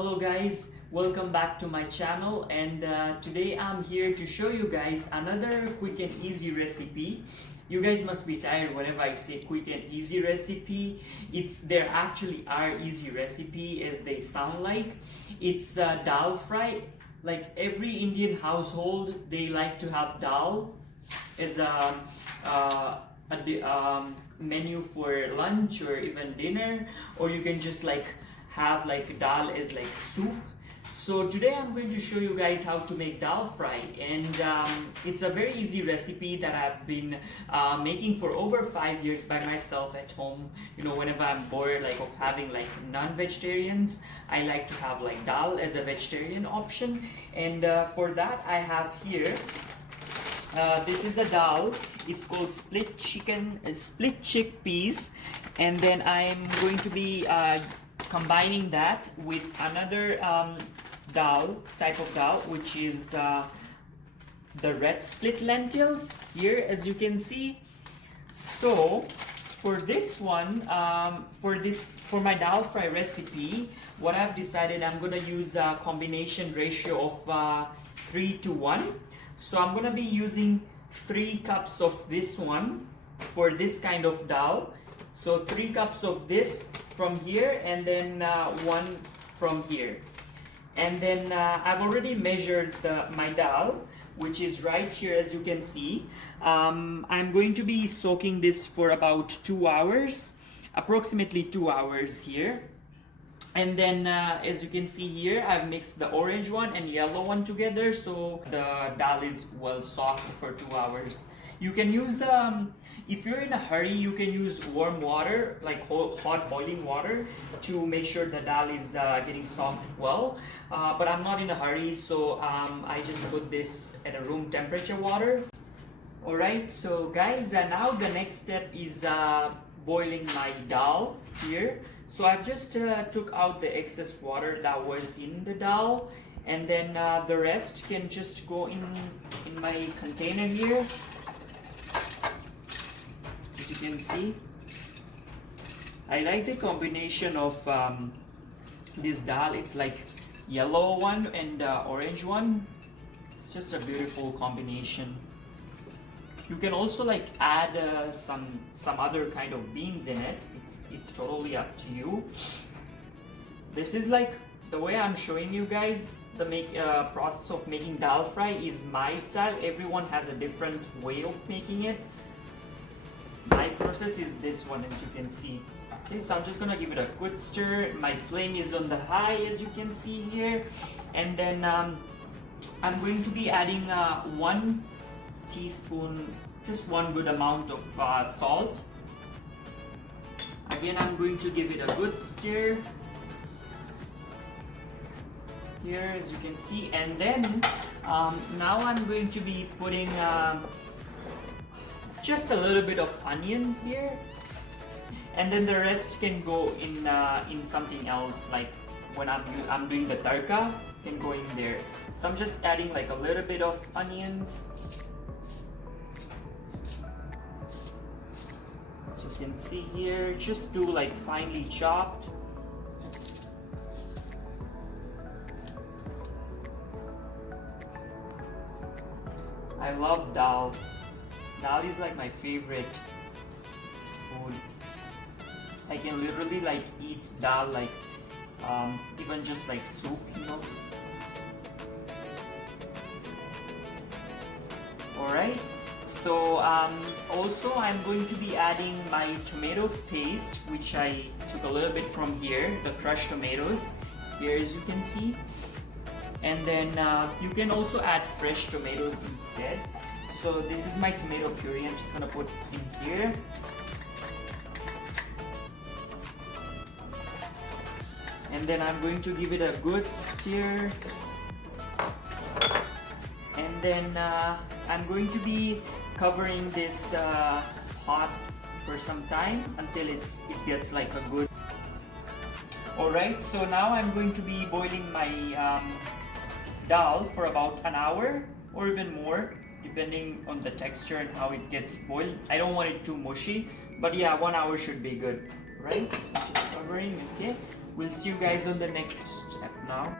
Hello guys, welcome back to my channel, and today I'm here to show you guys another quick and easy recipe. You guys must be tired whenever I say quick and easy recipe. There actually are easy recipe as they sound like. It's dal fry. Like every Indian household, they like to have dal as menu for lunch or even dinner, or you can just like have like dal as like soup. So today I'm going to show you guys how to make dal fry, and it's a very easy recipe that I've been making for over 5 years by myself at home. You know, whenever I'm bored like of having like non-vegetarians, I like to have like dal as a vegetarian option. And for that I have here this is a dal. It's called split chickpeas, and then I'm going to be combining that with another type of dal, which is the red split lentils here, as you can see. So for this one, for my dal fry recipe, what I've decided, I'm gonna use a combination ratio of 3 to 1. So I'm gonna be using 3 cups of this one for this kind of dal. So 3 cups of this from here, and then 1 from here. And then I've already measured my dal, which is right here, as you can see. I'm going to be soaking this for about 2 hours, approximately 2 hours here. And then as you can see here, I've mixed the orange one and yellow one together, so the dal is well soaked for 2 hours. You can use, if you're in a hurry, you can use warm water, like hot boiling water, to make sure the dal is getting soaked well. But I'm not in a hurry, so I just put this at a room temperature water. Alright, so guys, now the next step is boiling my dal here. So I've just took out the excess water that was in the dal, and then the rest can just go in my container here. As you can see, I like the combination of this dal. It's like yellow one and orange one. It's just a beautiful combination. You can also like add some other kind of beans in it. It's totally up to you. This is like the way I'm showing you guys. The process of making dal fry is my style. Everyone has a different way of making it. My process is this one, as you can see. Okay, so I'm just gonna give it a good stir. My flame is on the high, as you can see here, and then I'm going to be adding 1 teaspoon, just one good amount of salt. Again, I'm going to give it a good stir here, as you can see, and then now I'm going to be putting just a little bit of onion here, and then the rest can go in something else, like when I'm doing the tadka, can go in there. So I'm just adding like a little bit of onions. As you can see here, just do like finely chopped. I love dal. Dal is like my favorite food. I can literally like eat dal like even just like soup, you know. Alright, so also I'm going to be adding my tomato paste, which I took a little bit from here, the crushed tomatoes here, as you can see. And then you can also add fresh tomatoes instead. So this is my tomato puree. I'm just gonna put in here. And then I'm going to give it a good stir. And then I'm going to be covering this pot for some time until it gets like a good. Alright, so now I'm going to be boiling my dal for about an hour or even more, depending on the texture and how it gets boiled. I don't want it too mushy, but yeah, 1 hour should be good, right? So just covering, okay. We'll see you guys on the next step now.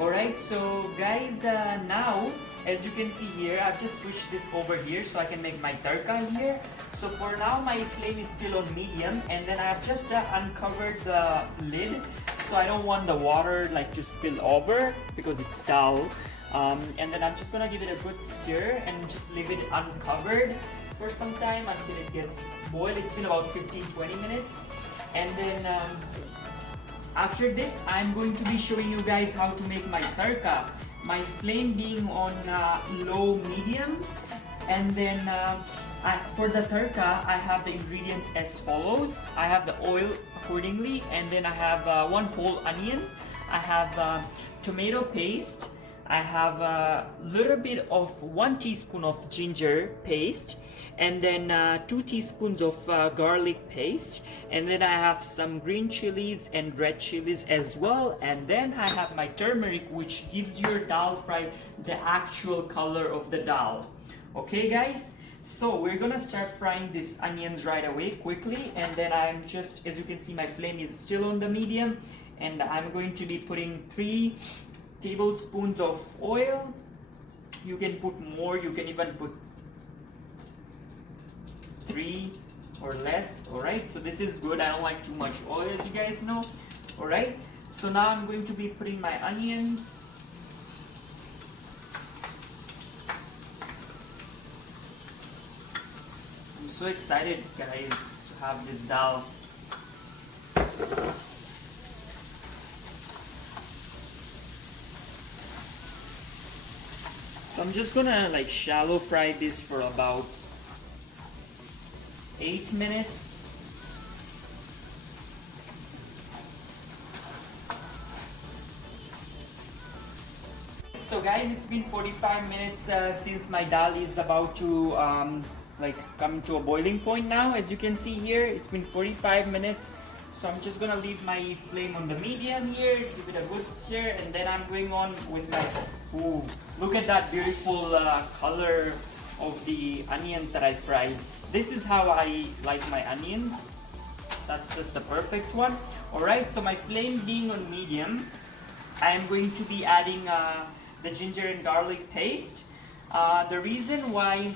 Alright, so guys, now as you can see here, I've just switched this over here so I can make my tadka here. So for now my flame is still on medium, and then I've just uncovered the lid, so I don't want the water like to spill over because it's dal. And then I'm just gonna give it a good stir and just leave it uncovered for some time until it gets boiled. It's been about 15-20 minutes, and then after this, I'm going to be showing you guys how to make my tadka. My flame being on low medium, and then for the tadka, I have the ingredients as follows. I have the oil accordingly, and then I have one whole onion. I have tomato paste. I have a little bit of 1 teaspoon of ginger paste, and then 2 teaspoons of garlic paste, and then I have some green chilies and red chilies as well, and then I have my turmeric, which gives your dal fry the actual color of the dal. Okay guys, so we're gonna start frying these onions right away quickly, and then I'm just, as you can see, my flame is still on the medium, and I'm going to be putting 3 tablespoons of oil. You can put more, you can even put 3 or less. Alright, so this is good. I don't like too much oil, as you guys know. Alright, so now I'm going to be putting my onions. I'm so excited, guys, to have this dal. So I'm just gonna like shallow fry this for about 8 minutes. So guys, it's been 45 minutes since my dal is about to like come to a boiling point now. As you can see here, it's been 45 minutes. So I'm just gonna leave my flame on the medium here, give it a good stir, and then I'm going on with my, ooh, look at that beautiful color of the onions that I fried. This is how I like my onions. That's just the perfect one. Alright, so my flame being on medium, I am going to be adding the ginger and garlic paste. The reason why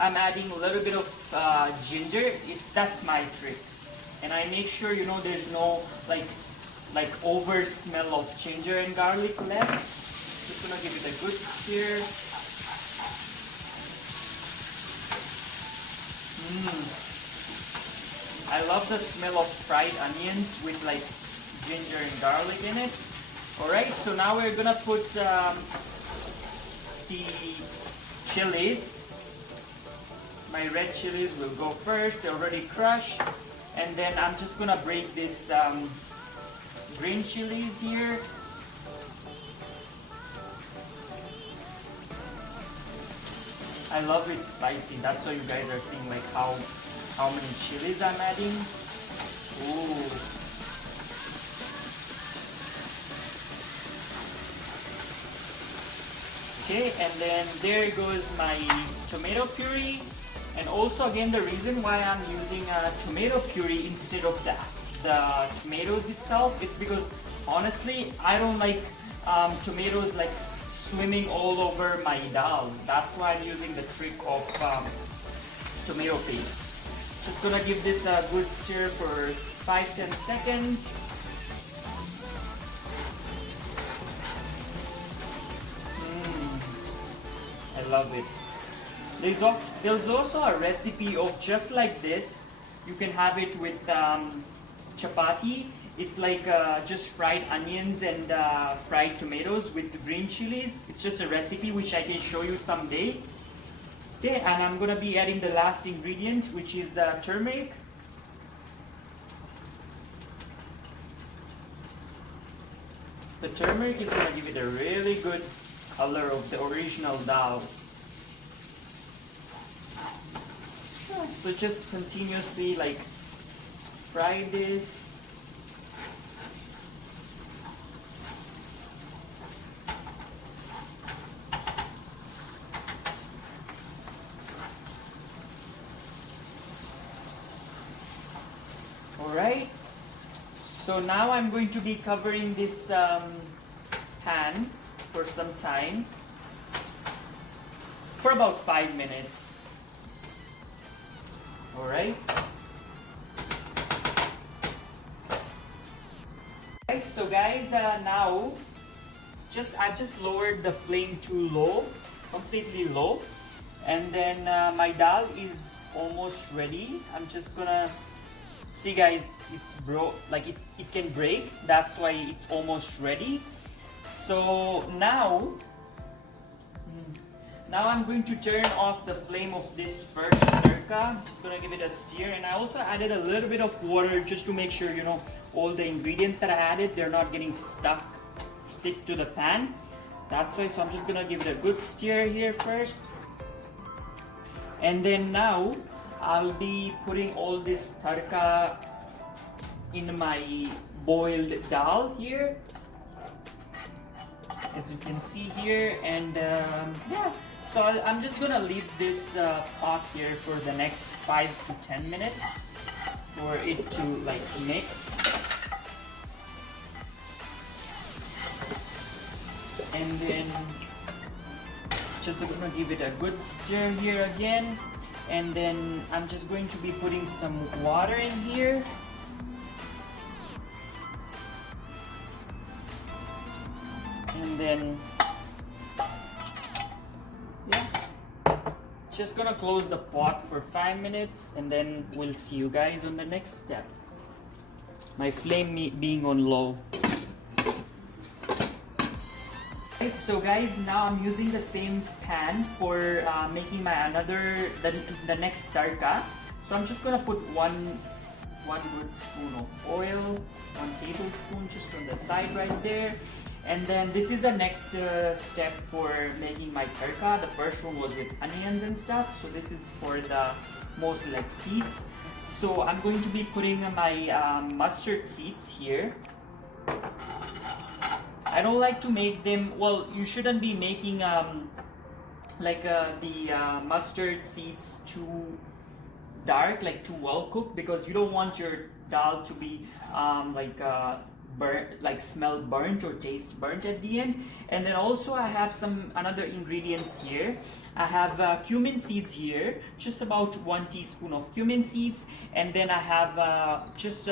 I'm adding a little bit of ginger, that's my trick. And I make sure, you know, there's no like over smell of ginger and garlic left. Just gonna give it a good stir. I love the smell of fried onions with like ginger and garlic in it. Alright, so now we're gonna put the chilies. My red chilies will go first, they're already crushed. And then I'm just gonna break this green chilies here. I love it spicy. That's why you guys are seeing like how many chilies I'm adding. Ooh. Okay, and then there goes my tomato puree. And also again, the reason why I'm using tomato puree instead of the tomatoes itself, it's because honestly, I don't like tomatoes like swimming all over my dal. That's why I'm using the trick of tomato paste. Just gonna give this a good stir for 5-10 seconds. I love it. There's also a recipe of just like this. You can have it with chapati. It's like just fried onions and fried tomatoes with green chilies. It's just a recipe which I can show you someday. Okay, and I'm gonna be adding the last ingredient, which is turmeric. The turmeric is gonna give it a really good color of the original dal. So just continuously like fry this. Alright, so So now I'm going to be covering this pan for some time, for about 5 minutes. Alright. Right, so guys, now I've just lowered the flame to low, completely low, and then my dal is almost ready. I'm just gonna see, guys, it's it can break. That's why it's almost ready. So now I'm going to turn off the flame of this first tadka. I'm just gonna give it a stir, and I also added a little bit of water just to make sure, you know, all the ingredients that I added, they're not getting stick to the pan. That's why. So I'm just gonna give it a good stir here first, and then now I'll be putting all this tadka in my boiled dal here, as you can see here. And yeah, so I'm just gonna leave this pot here for the next 5 to 10 minutes for it to like mix. And then just gonna give it a good stir here again, and then I'm just going to be putting some water in here. And then yeah, just gonna close the pot for 5 minutes, and then we'll see you guys on the next step. My flame being on low. Right, so guys, now I'm using the same pan for making my the next tadka. So I'm just gonna put one good spoon of oil, 1 tablespoon just on the side right there. And then this is the next step for making my tadka. The first one was with onions and stuff, so this is for the most like seeds. So I'm going to be putting my mustard seeds here. I don't like to make them, well, you shouldn't be making the mustard seeds too dark, like too well cooked, because you don't want your dal to be smell burnt or taste burnt at the end. And then also I have some another ingredients here. I have cumin seeds here, just about 1 teaspoon of cumin seeds, and then I have just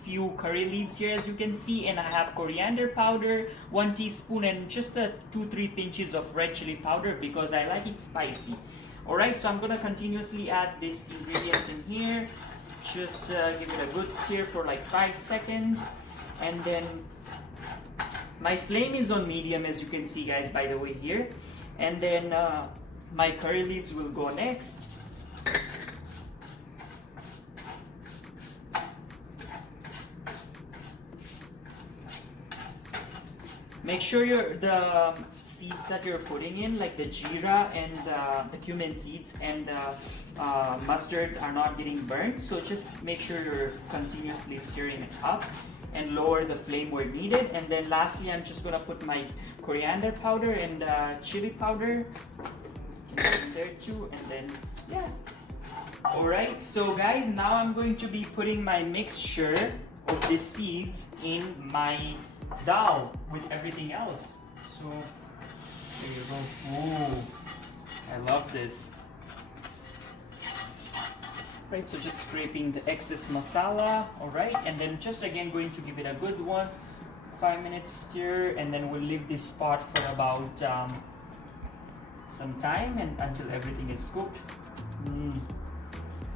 few curry leaves here, as you can see, and I have coriander powder 1 teaspoon, and just 2-3 pinches of red chili powder because I like it spicy. Alright, so I'm gonna continuously add these ingredients in here, just give it a good stir for like 5 seconds, and then my flame is on medium, as you can see, guys, by the way here. And then my curry leaves will go next. Make sure the seeds that you're putting in, like the jeera and the cumin seeds and the mustards, are not getting burnt. So just make sure you're continuously stirring it up and lower the flame where needed. And then lastly, I'm just gonna put my coriander powder and chili powder in there too. And then yeah. Alright, so guys, now I'm going to be putting my mixture of the seeds in my dal with everything else. So there you go. Ooh, I love this. Right, so just scraping the excess masala. Alright, and then just again going to give it a good 5 minutes stir, and then we'll leave this pot for about some time and until everything is cooked.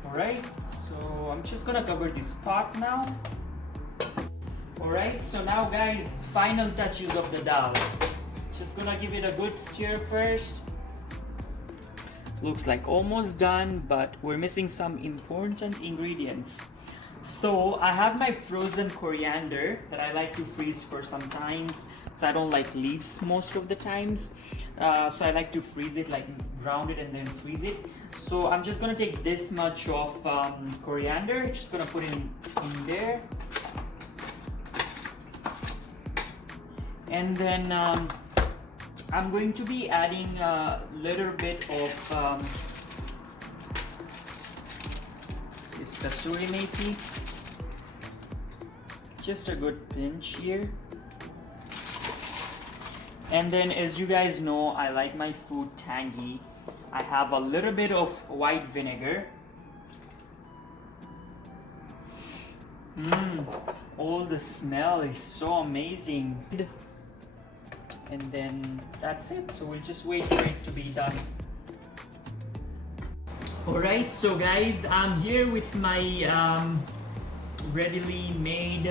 Alright, so I'm just gonna cover this pot now. Alright, so now guys, final touches of the dal. Just gonna give it a good stir first. Looks like almost done, but we're missing some important ingredients. So I have my frozen coriander that I like to freeze for some times, so I don't like leaves most of the times. So I like to freeze it, like ground it and then freeze it. So I'm just gonna take this much of coriander, just gonna put it in there. And then I'm going to be adding a little bit of this kasuri methi, just a good pinch here. And then, as you guys know, I like my food tangy. I have a little bit of white vinegar. Oh, the smell is so amazing. And then that's it. So we'll just wait for it to be done. Alright, so guys, I'm here with my readily made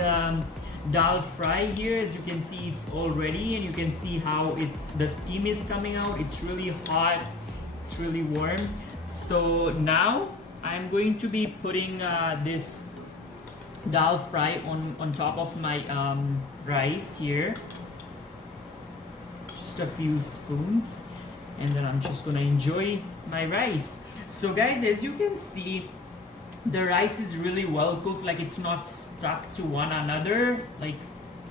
dal fry here. As you can see, it's all ready, and you can see how the steam is coming out. It's really hot, it's really warm. So now I'm going to be putting this dal fry on top of my rice here. Just a few spoons, and then I'm just gonna enjoy my rice. So guys, as you can see, the rice is really well cooked, like it's not stuck to one another. Like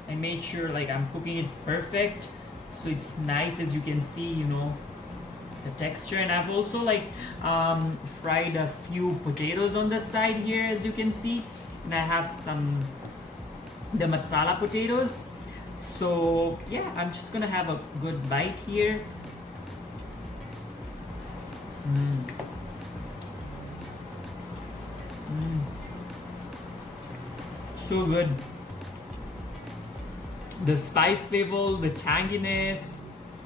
I made sure like I'm cooking it perfect, so it's nice, as you can see, you know, the texture. And I've also like fried a few potatoes on the side here, as you can see, and I have the masala potatoes. So yeah, I'm just gonna have a good bite here. So good. The spice level, the tanginess,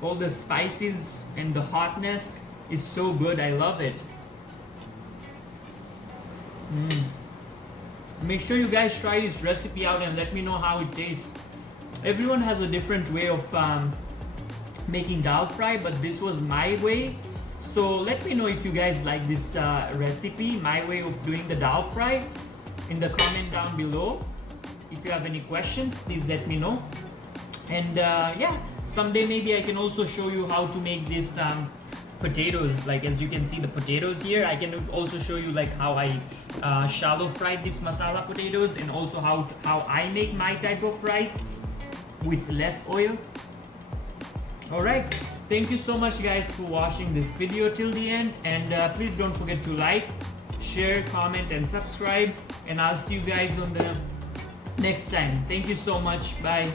all the spices and the hotness is so good. I love it. Make sure you guys try this recipe out and let me know how it tastes. Everyone has a different way of making dal fry, but this was my way. So let me know if you guys like this recipe, my way of doing the dal fry, in the comment down below. If you have any questions, please let me know. And yeah, someday maybe I can also show you how to make this potatoes. Like as you can see the potatoes here, I can also show you like how I shallow fried these masala potatoes, and also how I make my type of rice with less oil. Alright, thank you so much guys for watching this video till the end, and please don't forget to like, share, comment and subscribe, and I'll see you guys on the next time. Thank you so much. Bye.